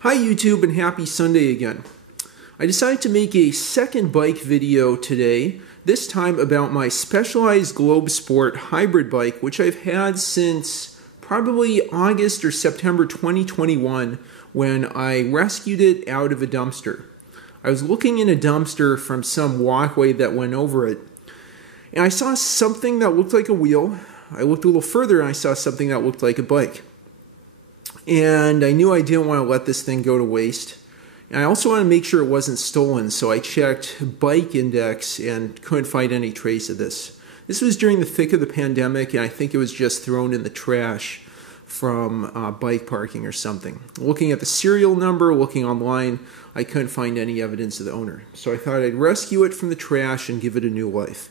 Hi YouTube and happy Sunday again. I decided to make a second bike video today, this time about my Specialized Globe Sport hybrid bike, which I've had since probably August or September 2021 when I rescued it out of a dumpster. I was looking in a dumpster from some walkway that went over it, and I saw something that looked like a wheel. I looked a little further and I saw something that looked like a bike. And I knew I didn't want to let this thing go to waste. And I also wanted to make sure it wasn't stolen, so I checked Bike Index and couldn't find any trace of this. This was during the thick of the pandemic, and I think it was just thrown in the trash from bike parking or something. Looking at the serial number, looking online, I couldn't find any evidence of the owner. So I thought I'd rescue it from the trash and give it a new life.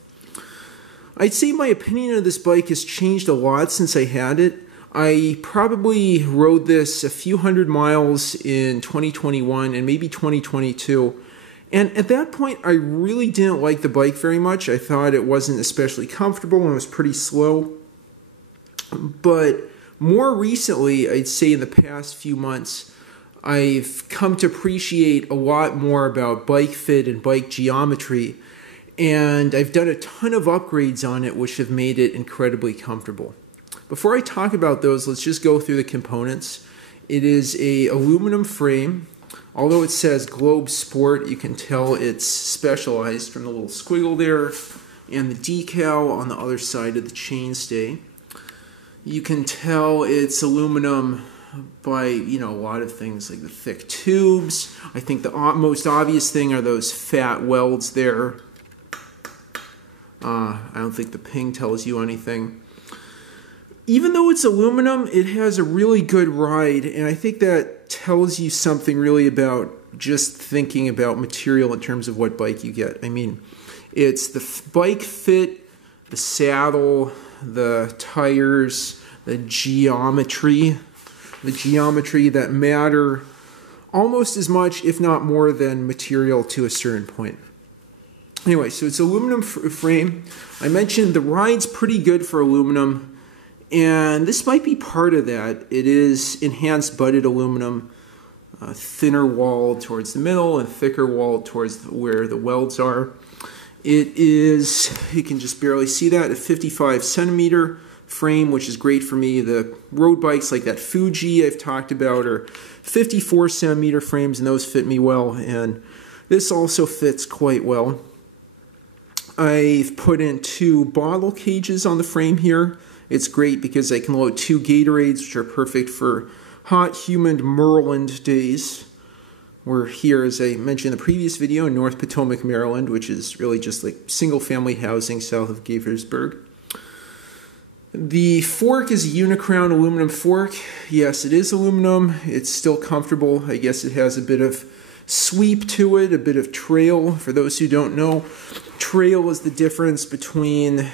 I'd say my opinion of this bike has changed a lot since I had it. I probably rode this a few hundred miles in 2021 and maybe 2022. And at that point, I really didn't like the bike very much. I thought it wasn't especially comfortable and it was pretty slow. But more recently, I'd say in the past few months, I've come to appreciate a lot more about bike fit and bike geometry. And I've done a ton of upgrades on it, which have made it incredibly comfortable. Before I talk about those, let's just go through the components. It is an aluminum frame. Although it says Globe Sport, you can tell it's specialized from the little squiggle there and the decal on the other side of the chainstay. You can tell it's aluminum by, a lot of things like the thick tubes. I think the most obvious thing are those fat welds there. I don't think the ping tells you anything. Even though it's aluminum, it has a really good ride, and I think that tells you something really about just thinking about material in terms of what bike you get. I mean, it's the bike fit, the saddle, the tires, the geometry that matter almost as much, if not more, than material to a certain point. Anyway, so it's aluminum frame. I mentioned the ride's pretty good for aluminum. And this might be part of that. It is enhanced butted aluminum, thinner walled towards the middle and thicker walled towards where the welds are. It is, you can just barely see that, a 55 centimeter frame, which is great for me. The road bikes like that Fuji I've talked about are 54 centimeter frames, and those fit me well. And this also fits quite well. I've put in 2 bottle cages on the frame here. It's great because I can load 2 Gatorades, which are perfect for hot, humid Maryland days. We're here, as I mentioned in the previous video, in North Potomac, Maryland, which is really just like single-family housing south of Gaithersburg. The fork is a Unicrown aluminum fork. Yes, it is aluminum. It's still comfortable. I guess it has a bit of sweep to it, a bit of trail. For those who don't know, trail is the difference between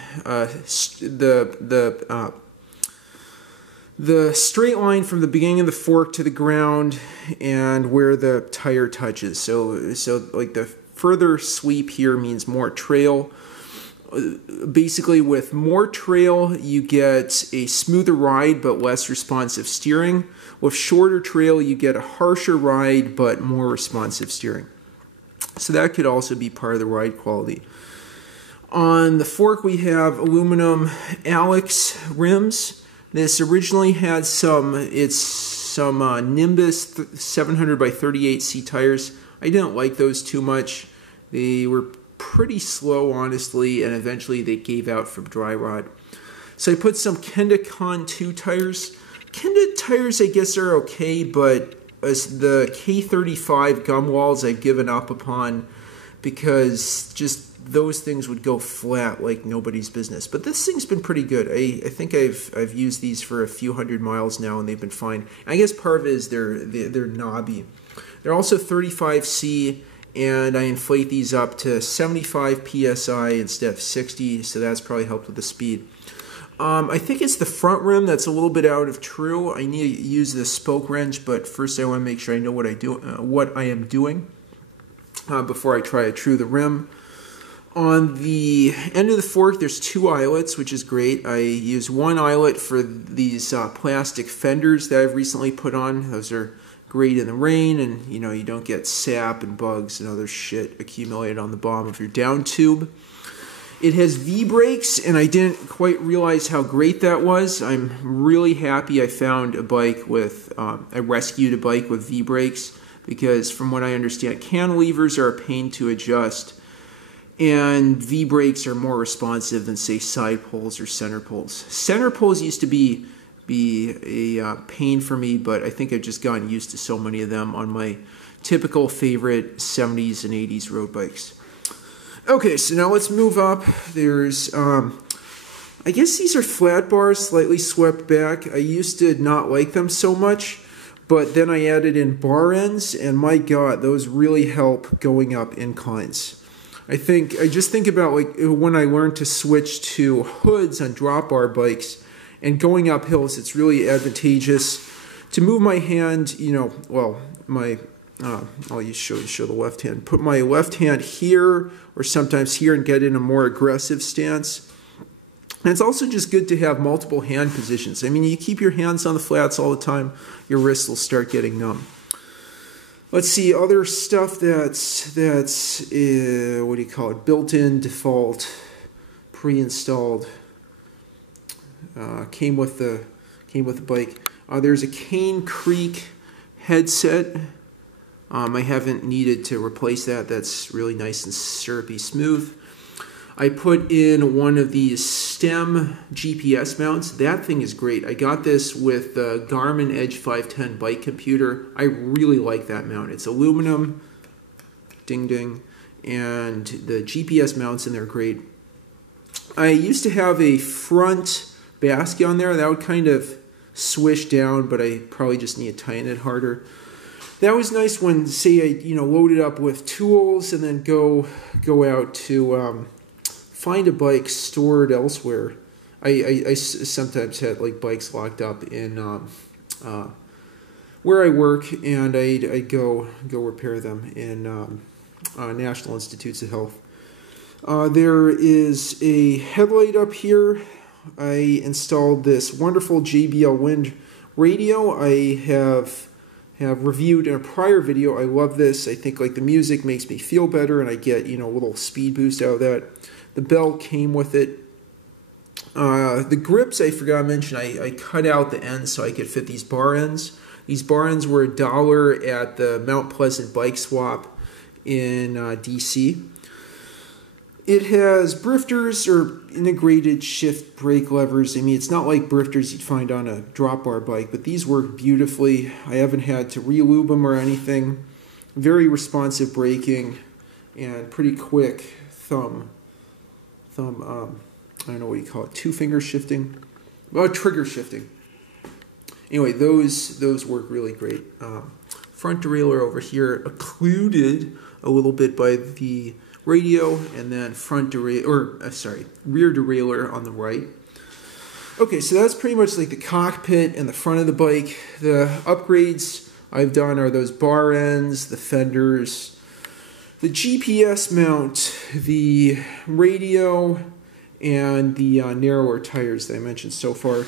the straight line from the beginning of the fork to the ground and where the tire touches. So like the further sweep here means more trail. Basically, with more trail, you get a smoother ride but less responsive steering. With shorter trail, you get a harsher ride but more responsive steering. So that could also be part of the ride quality. On the fork, we have aluminum Alex rims. This originally had some Nimbus 700 by 38C tires. I didn't like those too much. They were pretty slow, honestly, and eventually they gave out from dry rot. So I put some Kenda Con 2 tires. Kenda tires, I guess, are okay, but as the K35 gum walls I've given up upon because just those things would go flat like nobody's business. But this thing's been pretty good. I think I've used these for a few hundred miles now, and they've been fine. And I guess part of it is they're knobby. They're also 35C, and I inflate these up to 75 PSI instead of 60, so that's probably helped with the speed. I think it's the front rim that's a little bit out of true. I need to use the spoke wrench, but first I want to make sure I know what I am doing before I try to true the rim. On the end of the fork, there's 2 eyelets, which is great. I use one eyelet for these plastic fenders that I've recently put on. Those are great in the rain, and you don't get sap and bugs and other shit accumulated on the bottom of your down tube. It has V-brakes, and I didn't quite realize how great that was. I'm really happy I found a bike with, I rescued a bike with V-brakes, because from what I understand, cantilevers are a pain to adjust, and V-brakes are more responsive than, say, side pulls or center pulls. Center pulls used to be a pain for me, but I think I've just gotten used to so many of them on my typical favorite 70s and 80s road bikes. Okay, so now let's move up. There's, I guess these are flat bars, slightly swept back. I used to not like them so much, but then I added in bar ends, and my God, those really help going up inclines. I just think about like when I learned to switch to hoods on drop bar bikes and going up hills, it's really advantageous to move my hand, I'll just show the left hand. Put my left hand here or sometimes here and get in a more aggressive stance. And it's also just good to have multiple hand positions. I mean, you keep your hands on the flats all the time, your wrists will start getting numb. Let's see, other stuff that's what do you call it? Built-in, default, pre-installed. Came with the bike. There's a Cane Creek headset. I haven't needed to replace that. That's really nice and syrupy smooth. I put in one of these stem GPS mounts. That thing is great. I got this with the Garmin Edge 510 bike computer. I really like that mount. It's aluminum, ding ding, and the GPS mounts in there are great. I used to have a front basket on there. That would kind of swish down, but I probably just need to tighten it harder. That was nice when, say, I loaded up with tools and then go out to find a bike stored elsewhere. I sometimes had like bikes locked up in where I work, and I'd go repair them in National Institutes of Health. There is a headlight up here. I installed this wonderful JBL Wind radio. I have reviewed in a prior video. I love this. I think like the music makes me feel better, and I get a little speed boost out of that. The bell came with it. The grips, I forgot to mention, I cut out the ends so I could fit these bar ends. These bar ends were $1 at the Mount Pleasant Bike Swap in DC. It has brifters or integrated shift brake levers. I mean, it's not like brifters you'd find on a drop bar bike, but these work beautifully. I haven't had to re-lube them or anything. Very responsive braking and pretty quick I don't know what you call it, two-finger shifting? Well, trigger shifting. Anyway, those work really great. Front derailleur over here, occluded a little bit by the radio, and then rear derailleur on the right. Okay, so that's pretty much like the cockpit and the front of the bike. The upgrades I've done are those bar ends, the fenders, the GPS mount, the radio, and the narrower tires that I mentioned so far.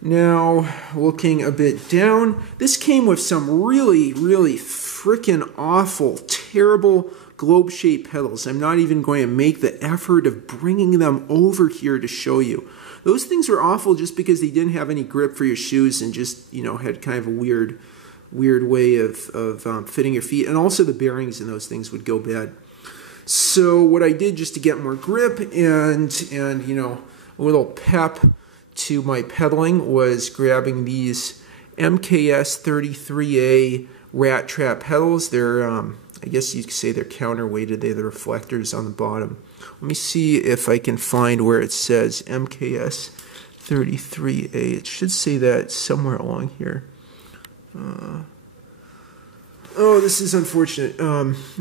Now, looking a bit down, this came with some really, really freaking awful, terrible globe-shaped pedals. I'm not even going to make the effort of bringing them over here to show you. Those things were awful just because they didn't have any grip for your shoes and just, had kind of a weird way of fitting your feet. And also the bearings in those things would go bad. So what I did just to get more grip and a little pep to my pedaling was grabbing these MKS 33A rat trap pedals. They're, I guess you could say they're counterweighted. They have the reflectors on the bottom. Let me see if I can find where it says MKS 33A. It should say that somewhere along here. Oh, this is unfortunate.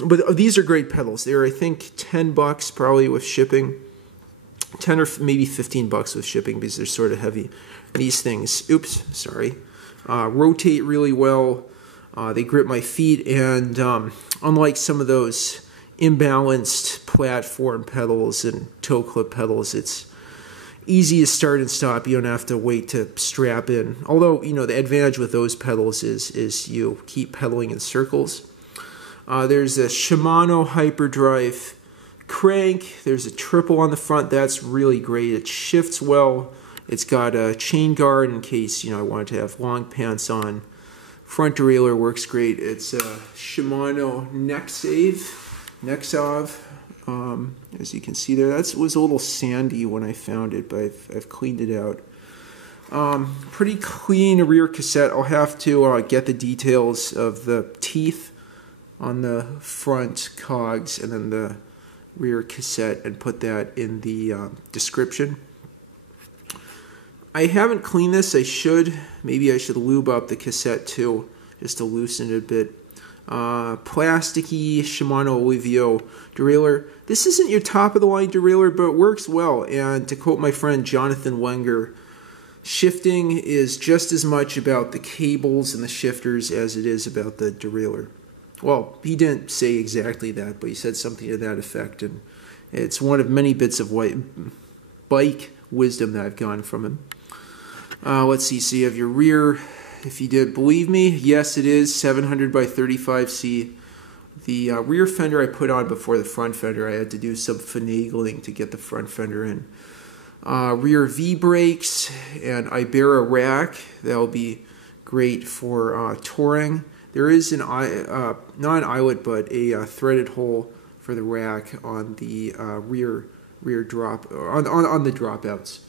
But these are great pedals. They're, I think, $10 probably with shipping. 10 or maybe $15 with shipping because they're sort of heavy. These things, rotate really well. They grip my feet, and unlike some of those imbalanced platform pedals and toe clip pedals, easy to start and stop. You don't have to wait to strap in. Although, the advantage with those pedals is you keep pedaling in circles. There's a Shimano Hyperdrive crank. There's a triple on the front. That's really great. It shifts well. It's got a chain guard in case, I wanted to have long pants on. Front derailleur works great. It's a Shimano Nexav. As you can see there, that was a little sandy when I found it, but I've cleaned it out. Pretty clean rear cassette. I'll have to get the details of the teeth on the front cogs and then the rear cassette and put that in the description. I haven't cleaned this. I should. Maybe I should lube up the cassette too, just to loosen it a bit. Plasticky Shimano Olivio derailleur. This isn't your top of the line derailleur, but it works well. And to quote my friend Jonathan Wenger, shifting is just as much about the cables and the shifters as it is about the derailleur. Well, he didn't say exactly that, but he said something to that effect, and it's one of many bits of bike wisdom that I've gotten from him. Let's see, so you have your rear. If you did believe me, yes, it is 700 by 35C. The rear fender I put on before the front fender. I had to do some finagling to get the front fender in. Rear V-brakes and Ibera rack. That'll be great for touring. There is not an eyelet, but a threaded hole for the rack on the rear drop on the dropouts.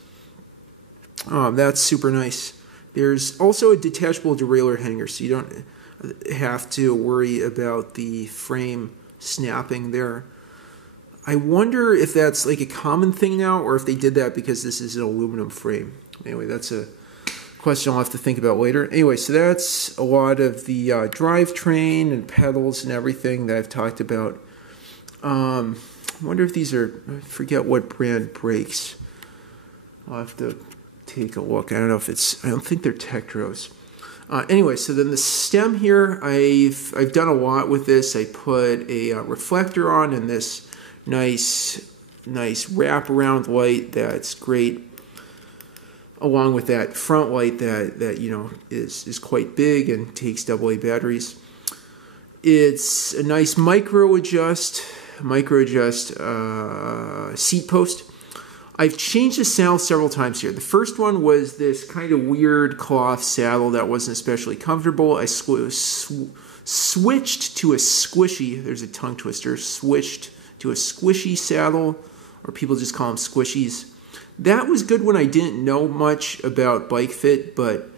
That's super nice. There's also a detachable derailleur hanger, so you don't have to worry about the frame snapping there. I wonder if that's like a common thing now, or if they did that because this is an aluminum frame. Anyway, that's a question I'll have to think about later. Anyway, so that's a lot of the drivetrain and pedals and everything that I've talked about. I wonder if these are, I forget what brand brakes. I'll have to take a look. I don't know if I don't think they're Tektros. Anyway, so then the stem here, I've done a lot with this. I put a reflector on and this nice wraparound light that's great, along with that front light that is quite big and takes AA batteries. It's a nice micro adjust seat post. I've changed the saddle several times here. The first one was this kind of weird cloth saddle that wasn't especially comfortable. I switched to a squishy, there's a tongue twister, switched to a squishy saddle, or people just call them squishies. That was good when I didn't know much about bike fit, but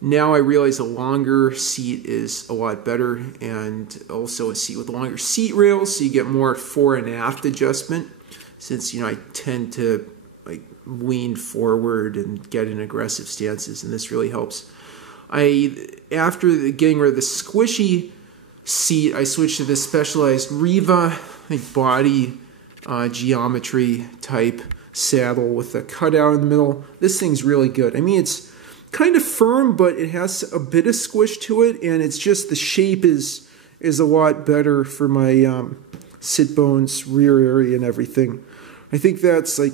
now I realize a longer seat is a lot better, and also a seat with longer seat rails, so you get more fore and aft adjustment, since I tend to lean forward and get in aggressive stances, and this really helps. After getting rid of the squishy seat, I switched to this specialized Riva body geometry type saddle with a cutout in the middle. This thing's really good. I mean, it's kind of firm, but it has a bit of squish to it, and it's just the shape is a lot better for my sit bones, rear area, and everything. I think that's like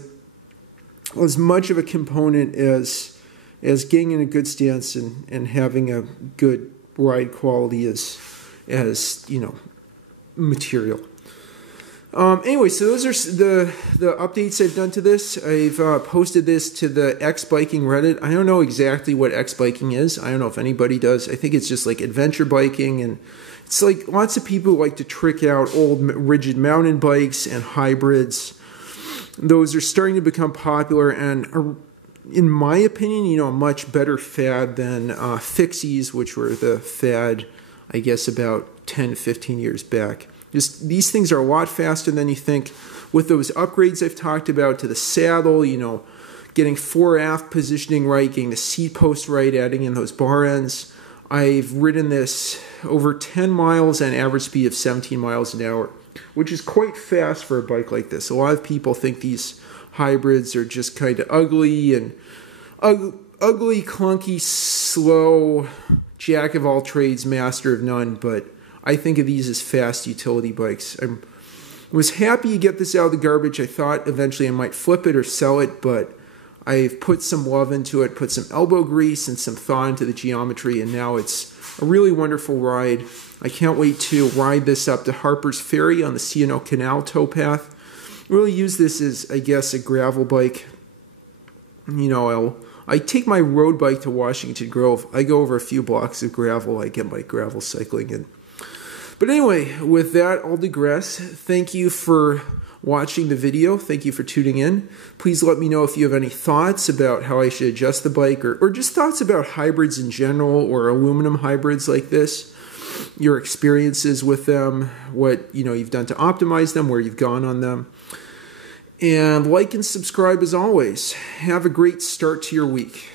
as much of a component as getting in a good stance and having a good ride quality as material. Anyway, so those are the updates I've done to this. I've posted this to the X-Biking Reddit. I don't know exactly what X-Biking is. I don't know if anybody does. I think it's just like adventure biking, and it's like lots of people like to trick out old rigid mountain bikes and hybrids. Those are starting to become popular and are, in my opinion, a much better fad than fixies, which were the fad, I guess, about 10, 15 years back. Just these things are a lot faster than you think. With those upgrades I've talked about to the saddle, getting fore-aft positioning right, getting the seat post right, adding in those bar ends. I've ridden this over 10 miles at an average speed of 17 miles an hour, which is quite fast for a bike like this. A lot of people think these hybrids are just kind of ugly and ugly, clunky, slow, jack of all trades, master of none, but I think of these as fast utility bikes. I was happy to get this out of the garbage. I thought eventually I might flip it or sell it, but I've put some love into it, put some elbow grease and some thought into the geometry, and now it's a really wonderful ride. I can't wait to ride this up to Harper's Ferry on the C&O Canal towpath. Really use this as, I guess, a gravel bike. You know, I take my road bike to Washington Grove. I go over a few blocks of gravel. I get my gravel cycling in. But anyway, with that, I'll digress. Thank you for watching the video. Thank you for tuning in. Please let me know if you have any thoughts about how I should adjust the bike, or just thoughts about hybrids in general, or aluminum hybrids like this, your experiences with them, what you've done to optimize them, where you've gone on them. And like and subscribe as always. Have a great start to your week.